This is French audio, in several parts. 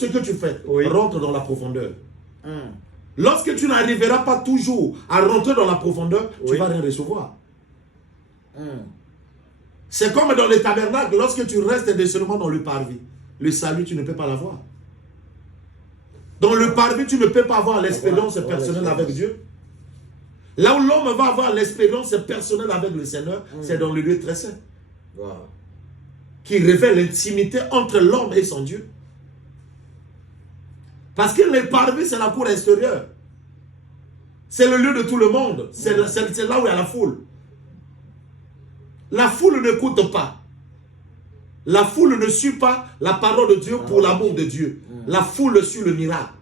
ce que tu fais, Oui. rentre dans la profondeur. Lorsque tu n'arriveras pas toujours à rentrer dans la profondeur, tu ne vas rien recevoir. C'est comme dans les tabernacles, lorsque tu restes seulement dans le parvis, le salut, tu ne peux pas l'avoir. Dans le parvis, tu ne peux pas avoir l'expérience personnelle avec Dieu. Là où l'homme va avoir l'expérience personnelle avec le Seigneur, c'est dans le lieu très saint. Qui révèle l'intimité entre l'homme et son Dieu. Parce que le parvis, c'est la cour extérieure. C'est le lieu de tout le monde. C'est là où il y a la foule. La foule n'écoute pas. La foule ne suit pas la parole de Dieu pour l'amour de Dieu. La foule suit le miracle.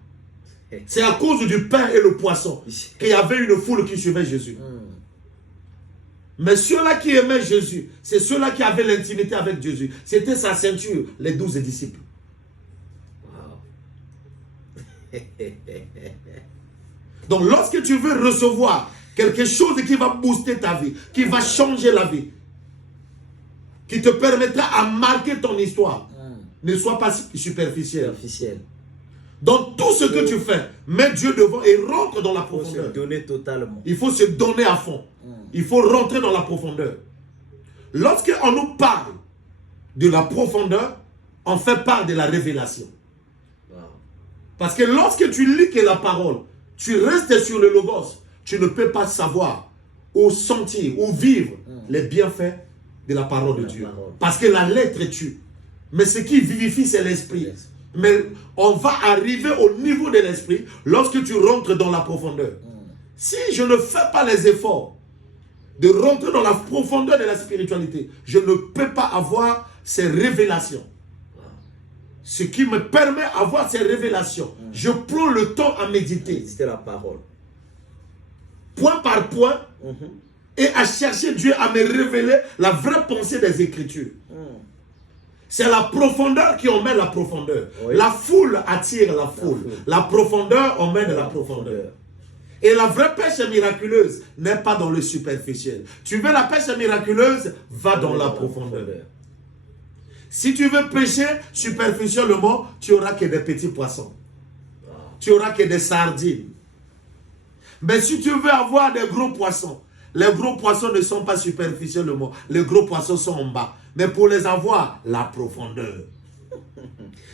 C'est à cause du pain et le poisson qu'il y avait une foule qui suivait Jésus. Mais ceux-là qui aimaient Jésus, c'est ceux-là qui avaient l'intimité avec Jésus. C'était sa ceinture, les 12 disciples. Donc lorsque tu veux recevoir quelque chose qui va booster ta vie, qui va changer la vie, qui te permettra à marquer ton histoire, ne sois pas superficiel. Dans tout ce que tu fais, mets Dieu devant et rentre dans la profondeur. Il faut se donner totalement. Il faut se donner à fond. Il faut rentrer dans la profondeur. Lorsqu'on nous parle de la profondeur, on fait part de la révélation. Parce que lorsque tu lis que la parole, tu restes sur le logos, tu ne peux pas savoir ou sentir ou vivre les bienfaits de la parole de Dieu. Parce que la lettre tue. Mais ce qui vivifie, c'est l'esprit. Mais on va arriver au niveau de l'esprit lorsque tu rentres dans la profondeur. Si je ne fais pas les efforts de rentrer dans la profondeur de la spiritualité, je ne peux pas avoir ces révélations. Ce qui me permet d'avoir ces révélations, je prends le temps à méditer. C'est la parole. Point par point, et à chercher Dieu à me révéler la vraie pensée des Écritures. C'est la profondeur qui emmène la profondeur. La foule attire la foule. La profondeur emmène la profondeur. Et la vraie pêche miraculeuse n'est pas dans le superficiel. Tu veux la pêche miraculeuse, va dans la profondeur. Si tu veux pêcher superficiellement, tu n'auras que des petits poissons. Tu n'auras que des sardines. Mais si tu veux avoir des gros poissons, les gros poissons ne sont pas superficiellement. Les gros poissons sont en bas. Mais pour les avoir, la profondeur.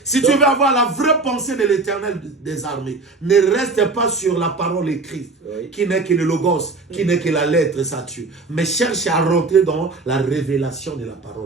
Si tu veux avoir la vraie pensée de l'Éternel des armées, ne reste pas sur la parole écrite, qui n'est que le logos, qui n'est que la lettre, ça tue. Mais cherche à rentrer dans la révélation de la parole.